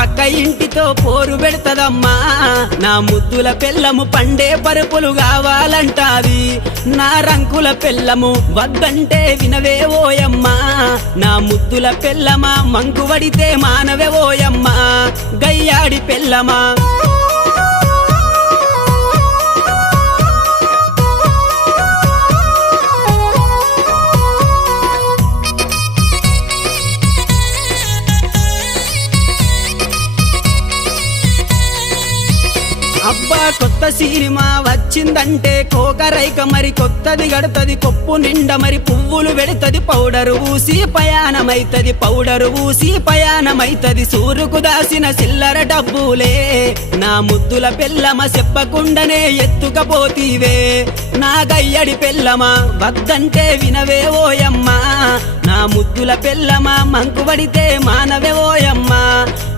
పక్క ఇంటితో పోరు పెడతదమ్మా నా ముద్దుల పెళ్ళము పండే పరుపులు కావాలంటాది నా రంకుల పెళ్ళము వద్దంటే వినవే ఓయమ్మా నా ముద్దుల పెళ్ళమా మంకు వడితే మానవే ఓయమ్మా గయ్యాడి పెళ్ళమా అబ్బా కొత్త సినిమా వచ్చిందంటే కోకరైక మరి కొత్తది గడతది కొప్పు నిండా మరి పువ్వులు పెడతది పౌడరు ఊసి పయానమైతది సూరుకు దాసిన చిల్లర డబ్బులే నా ముద్దుల పెళ్ళమ చెప్పకుండానే ఎత్తుకపోతీవే నా గయ్యడి పెళ్ళమా వద్దంటే వినవే ఓయమ్మా నా ముద్దుల పెళ్ళమా మంకుబడితే మానవే ఓయమ్మా